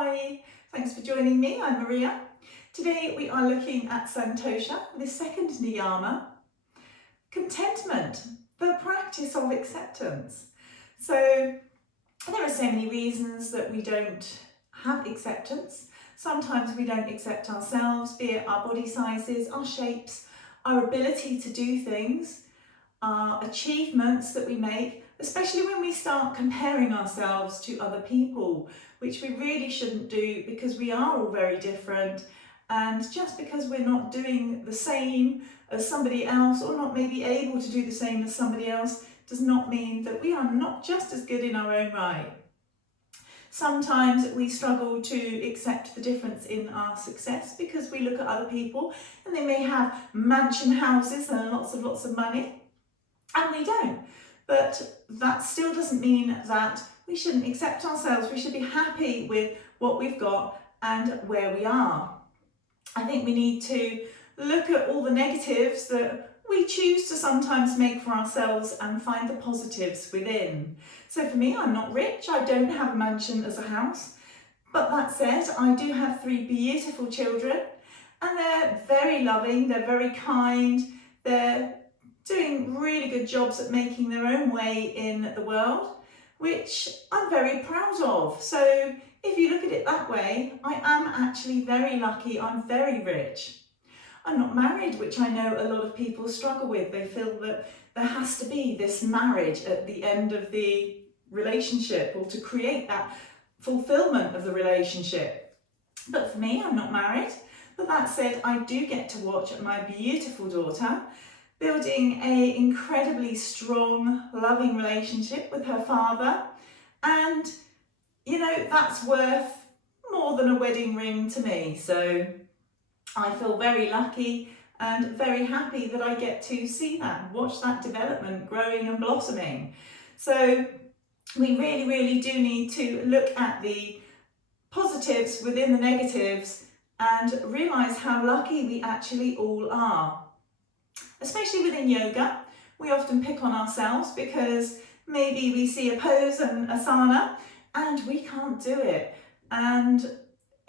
Hi, thanks for joining me. I'm Maria. Today we are looking at Santosha, the second niyama, contentment, the practice of acceptance. So there are so many reasons that we don't have acceptance. Sometimes we don't accept ourselves, be it our body sizes, our shapes, our ability to do things, our achievements that we make, especially when we start comparing ourselves to other people, which we really shouldn't do because we are all very different. And just because we're not doing the same as somebody else, or not maybe able to do the same as somebody else, does not mean that we are not just as good in our own right. Sometimes we struggle to accept the difference in our success because we look at other people and they may have mansion houses and lots of money, and we don't. But that still doesn't mean that we shouldn't accept ourselves. We should be happy with what we've got and where we are. I think we need to look at all the negatives that we choose to sometimes make for ourselves and find the positives within. So for me, I'm not rich. I don't have a mansion as a house. But that said, I do have 3 beautiful children, and they're very loving, they're very kind, they're doing really good jobs at making their own way in the world, which I'm very proud of. So if you look at it that way, I am actually very lucky, I'm very rich. I'm not married, which I know a lot of people struggle with. They feel that there has to be this marriage at the end of the relationship, or to create that fulfillment of the relationship. But for me, I'm not married. But that said, I do get to watch my beautiful daughter building an incredibly strong, loving relationship with her father. And, you know, that's worth more than a wedding ring to me. So I feel very lucky and very happy that I get to see that, watch that development growing and blossoming. So we really do need to look at the positives within the negatives and realise how lucky we actually all are. Especially within yoga, we often pick on ourselves because maybe we see a pose and asana and we can't do it. And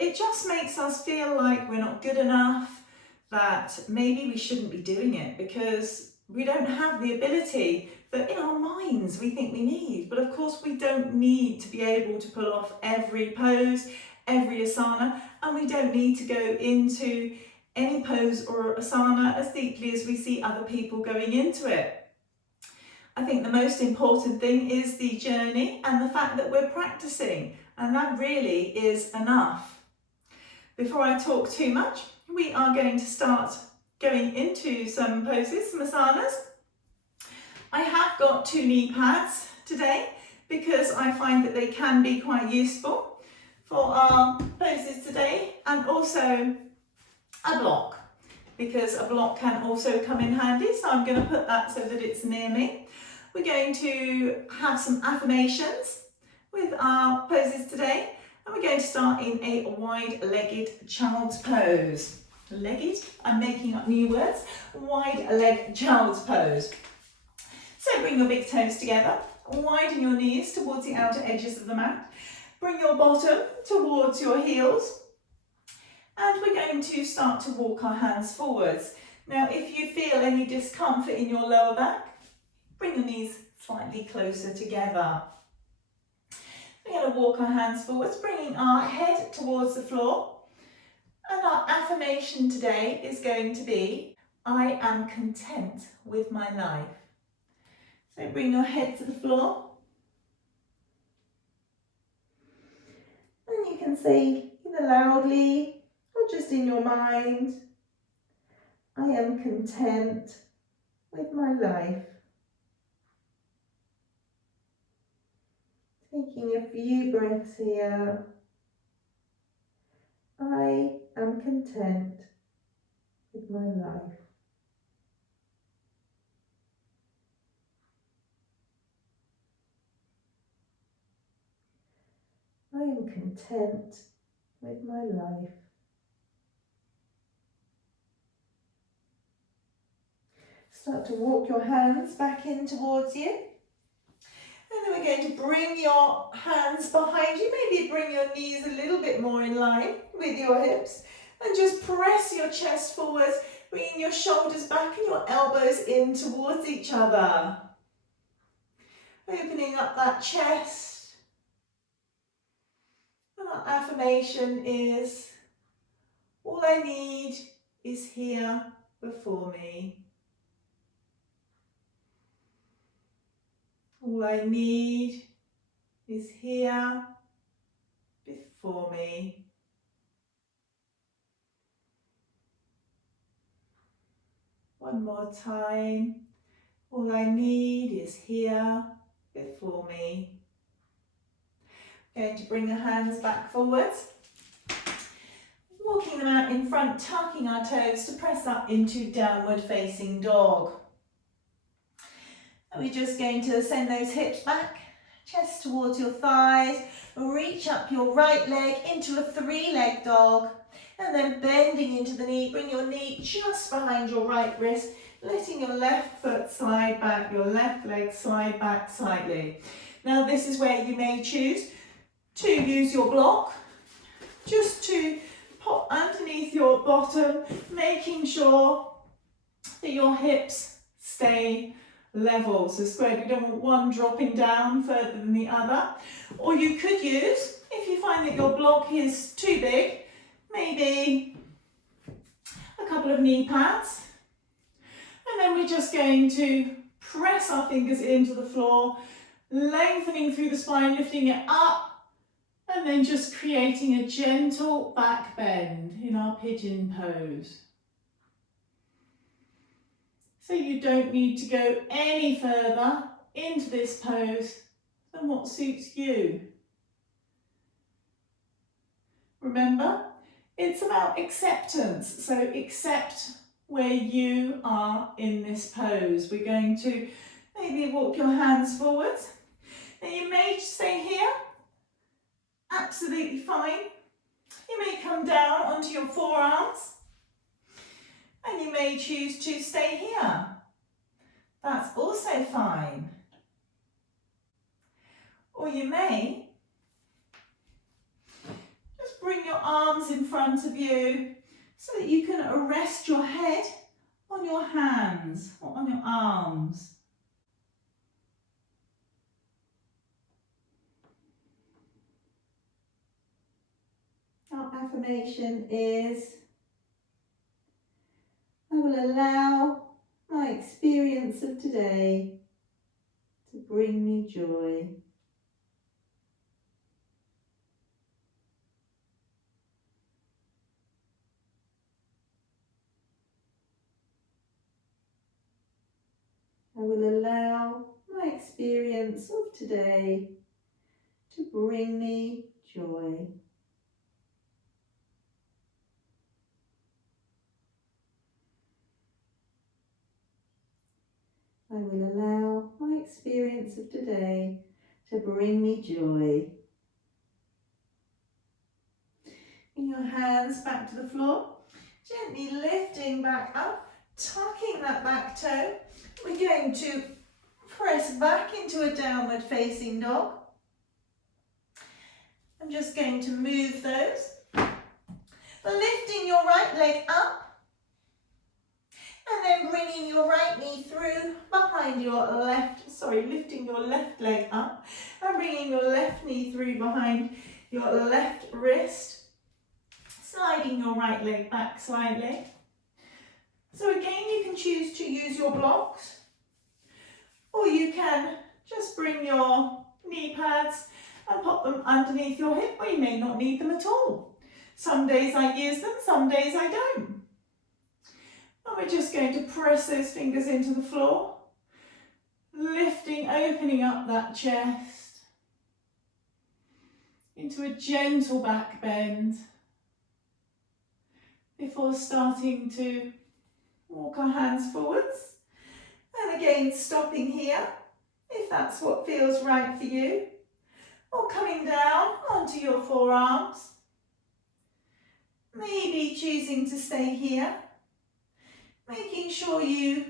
it just makes us feel like we're not good enough, that maybe we shouldn't be doing it because we don't have the ability that in our minds we think we need. But of course we don't need to be able to pull off every pose, every asana, and we don't need to go into any pose or asana as deeply as we see other people going into it. I think the most important thing is the journey and the fact that we're practicing, and that really is enough. Before I talk too much, we are going to start going into some poses, some asanas. I have got 2 knee pads today because I find that they can be quite useful for our poses today, and also a block, because a block can also come in handy. So I'm going to put that so that it's near me. We're going to have some affirmations with our poses today, and we're going to start in a wide-legged child's pose. Legged? I'm making up new words. Wide-legged child's pose. So bring your big toes together, widen your knees towards the outer edges of the mat, bring your bottom towards your heels, and we're going to start to walk our hands forwards. Now, if you feel any discomfort in your lower back, bring your knees slightly closer together. We're going to walk our hands forwards, bringing our head towards the floor. And our affirmation today is going to be, I am content with my life. So bring your head to the floor. And you can say either loudly or just in your mind, I am content with my life. Taking a few breaths here. I am content with my life. I am content with my life. Start to walk your hands back in towards you. And then we're going to bring your hands behind you. Maybe bring your knees a little bit more in line with your hips. And just press your chest forwards, bringing your shoulders back and your elbows in towards each other. Opening up that chest. And our affirmation is, all I need is here before me. All I need is here before me. One more time. All I need is here before me. Going to bring the hands back forwards. Walking them out in front, tucking our toes to press up into downward facing dog. And we're just going to send those hips back, chest towards your thighs, reach up your right leg into a three-leg dog, and then bending into the knee, bring your knee just behind your right wrist, letting your left foot slide back, your left leg slide back slightly. Now this is where you may choose to use your block, just to pop underneath your bottom, making sure that your hips stay level, so squared. We don't want one dropping down further than the other. Or you could use, if you find that your block is too big, maybe a couple of knee pads. And then we're just going to press our fingers into the floor, lengthening through the spine, lifting it up, and then just creating a gentle back bend in our pigeon pose. So you don't need to go any further into this pose than what suits you. Remember, it's about acceptance. So accept where you are in this pose. We're going to maybe walk your hands forwards. Now you may stay here, absolutely fine. You may come down onto your forearms. And you may choose to stay here. That's also fine. Or you may just bring your arms in front of you so that you can rest your head on your hands or on your arms. Our affirmation is, I will allow my experience of today to bring me joy. I will allow my experience of today to bring me joy. I will allow my experience of today to bring me joy. Bring your hands back to the floor, gently lifting back up, tucking that back toe. We're going to press back into a downward facing dog. I'm just going to move those. Lifting your right leg up. And then bringing your right knee through behind your lifting your left leg up and bringing your left knee through behind your left wrist, sliding your right leg back slightly. So again, you can choose to use your blocks, or you can just bring your knee pads and pop them underneath your hip, or you may not need them at all. Some days I use them, some days I don't. And we're just going to press those fingers into the floor, lifting, opening up that chest into a gentle back bend before starting to walk our hands forwards. And again, stopping here if that's what feels right for you, or coming down onto your forearms. Maybe choosing to stay here, making sure you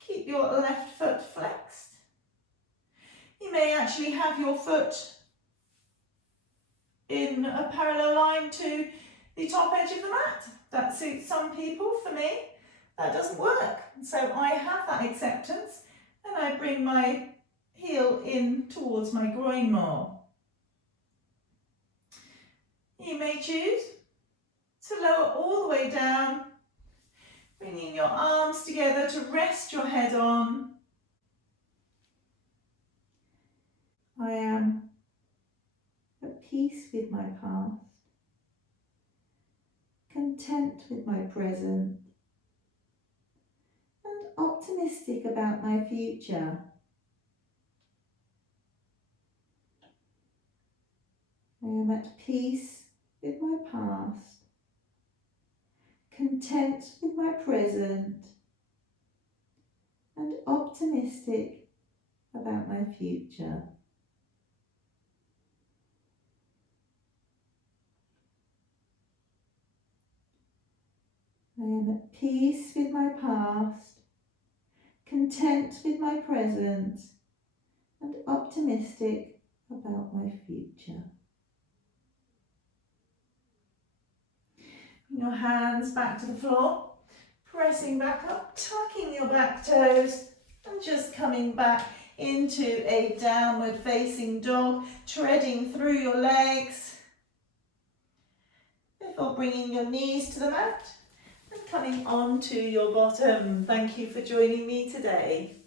keep your left foot flexed. You may actually have your foot in a parallel line to the top edge of the mat. That suits some people. For me, that doesn't work. So I have that acceptance and I bring my heel in towards my groin more. You may choose to lower all the way down, bringing your arms together to rest your head on. I am at peace with my past, content with my present, and optimistic about my future. I am at peace with my past, content with my present, and optimistic about my future. I am at peace with my past, content with my present, and optimistic about my future. Your hands back to the floor, pressing back up, tucking your back toes, and just coming back into a downward facing dog, treading through your legs before bringing your knees to the mat and coming onto your bottom. Thank you for joining me today.